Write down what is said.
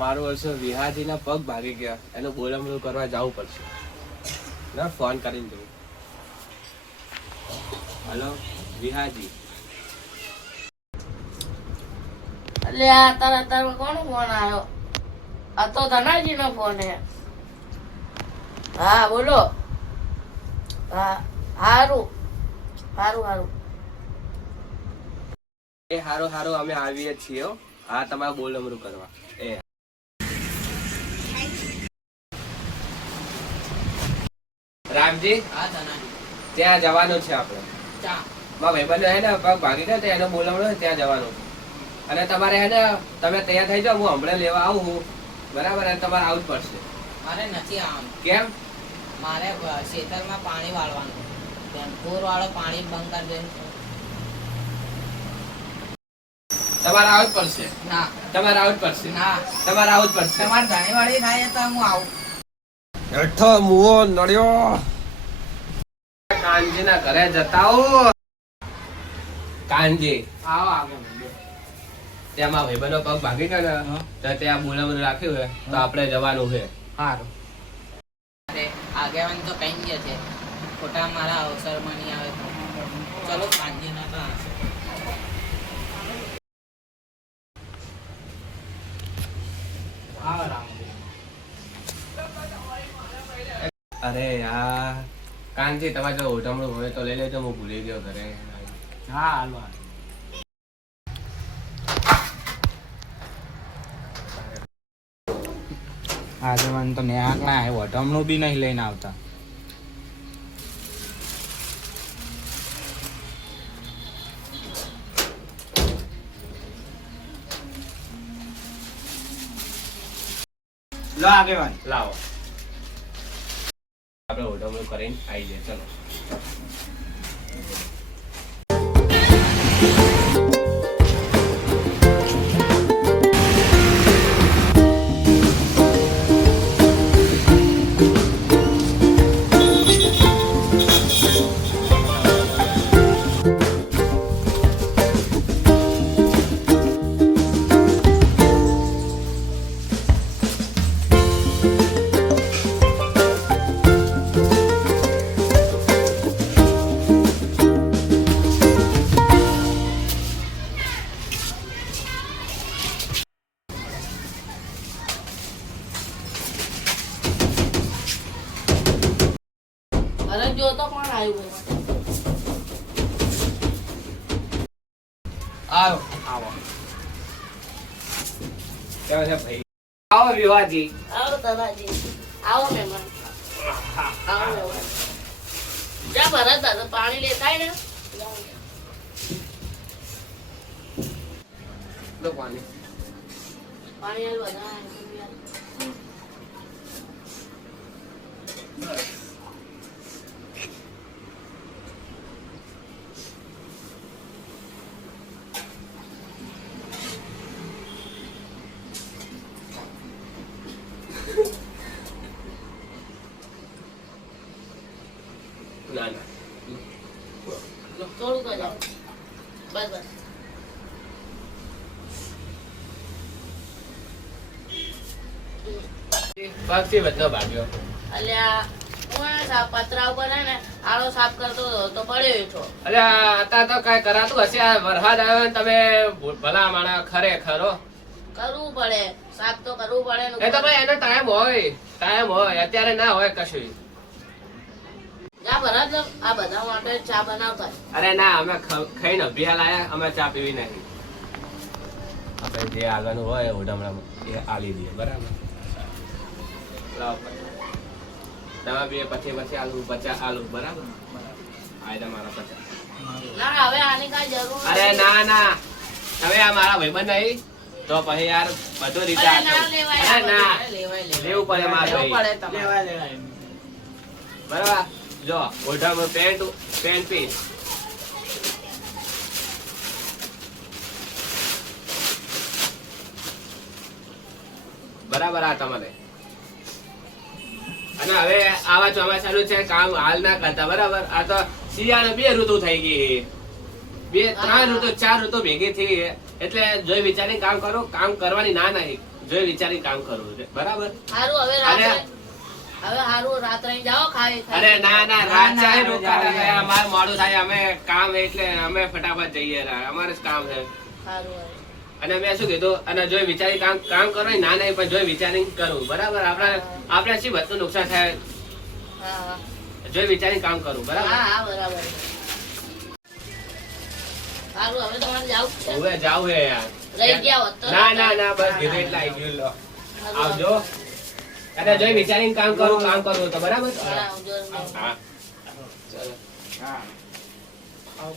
મારું વર્ષો વિહાજીના પગ ભાગી ગયા, એનું બોલમણું કરવા જવું પડશે. ના ફોન કરીને જોઉં. હલો વિહાજી. એટલે આ તારા કોનો ફોન આવ્યો? આ તો ધનાજી નો ફોન હે. હા બોલો. હા હારું હારું હારું. એ હારું હારું અમે આવીએ છીએ હો. હા તમારે બોલમણું કરવા. એ રામજી, હા ધનાજી. ત્યાં જવાનું છે આપણે. ચા મારા ભાઈબંધો હે ને પગ ભાગી ગયો, એનો બોલમણું છે, ત્યાં જવાનું. અને તમારે હે ને તમે તૈયાર થઈ જાઓ, હું હમણાં લેવા આવું છું. બરાબર? અને તમારે આવવું જ પડશે. મારે નથી આવવાનું. કેમ? મારે ખેતરમાં પાણી વાળવાનું. પૂર વાળો પાણી બંધ કરી દે. તમારે આવવું જ પડશે. ના તમારે આવવું જ પડશે. ના તમારે આવવું જ પડશે. તમારે ધણીવાળી થાય તો હું આવું. હેઠો મુવો નડ્યો. કાનજીના ઘરે જતા હો. કાનજી આવો આગળ. ત્યાં મારા ભાઈબંધો પગ ભાગી ગયો ને, તો ત્યાં બોલાવાનું રાખ્યું છે, તો આપણે જવાનું છે. સારું. અરે આગેવાન તો કઈ ગયા છે, ખોટા મારા અવસરમાં નહીં આવે તો ચલો કાંજીના તો હશે. આવો રામજી. અરે યાર કાનજી, તમારે જો ઓઢમણું હોય તો લઈ લેજો, હું ભૂલી ગયો ઘરે. હા હાલો. આજે મને તો નેહાક ના આવ્યો, ઢમણું બી નહીં લઈને આવતા. લો આગેવાન લાવો, આપણે ઓઢમણું કરીને આવી જાય. ચલો. અરે જો તો કોણ આવ્યું હોય? આવો આવો. કેમ છે ભાઈ? આવો વિવાજી. આવો ધનાજી. આવો મહેમાન. આવો મહેમાન. જા ભરત દાદા પાણી લેતા આય ને. લો પાણી. પાણી આલ બધા. ના ના થોડું કરી બસ બસ. પક્ષી બધો ભાગ્યો. અલ્યા હું આ પતરા ઉપર હે ને આળો સાફ કરતો હતો તો પડ્યો હેઠો. અરે અત્યારે તો કઈ કરાતું હશે. આ વરસાદ આવ્યો ને તમે ભલા માણા ખરેખરો. કરવું પડે, સાફ તો કરવું પડે ને. એ તો ભાઈ એનો ટાઈમ હોય, અત્યારે ના હોય કશું. જા ભરત આ બધા માટે ચા બનાવતા. અરે ના, અમે ખાઈને અભિયાલ આયા, અમે ચા પીવી નહીં. આપણે જે આગળનું હોય ઉડામણામાં એ આલી દઈએ. બરાબર? લાવો તમે બે પછી આલુ 50 આલુ. બરાબર? આ તમારા 50. ના હવે આની કઈ જરૂર નથી. અરે ના ના, તમે આ મારા ભાઈબંધ નહીં તો પછી યાર બધું રીતે અરે ના લેવાય. અરે ના લેવાય લેવું પડે મારે લેવું ભાઈ. પડે તમારે. લેવાય. બરાબર? જો ઓઢામાં પેન્ટ પીસ. બરાબર? આ તમારે. અને હવે આવા ચોમાસાનું છે કામ હાલ ના કરતા. બરાબર? આ તો શિયાળા 2 ઋતુ થઈ ગઈ, 2 3 ઋતુ 4 ઋતુ ભેગી થઈ, એટલે જોઈ વિચારીને કામ કરો. કામ કરવાની ના નહીં. જોઈ વિચારી કામ કરવું છે બરાબર. હારું હવે રાત્રે હવે હારું રાત્રે જાઓ ખાઈ અરે ના ના રાત ના, ચાહે ના, રોકાતા જાઓ, થાય, અમારે મોડું થાય, અમે કામ એટલે અમે ફટાફટ જઈએ અમારે જ કામ છે. હારું હવે. અને મેં શું કીધું અને જોઈ વિચારી કામ કામ કરો ના નહીં પણ જોઈ વિચારી કરવું બરાબર. આપણે શી બધું નુકસાન થાય હા હા જોઈ વિચારી કામ કરવું બરાબર. હા હા બરાબર હારું હવે તમારે જાવું જ છે હવે જાવું હે યાર. રહી ગયા હોત તો ના ના ના બસ કીધું એટલે આવી ગયું લો. હારું, આવજો અને જોઈ વિચારીને કામ કરવું તો બરાબર. હા, આવજો. હા ચલો. હા આવ.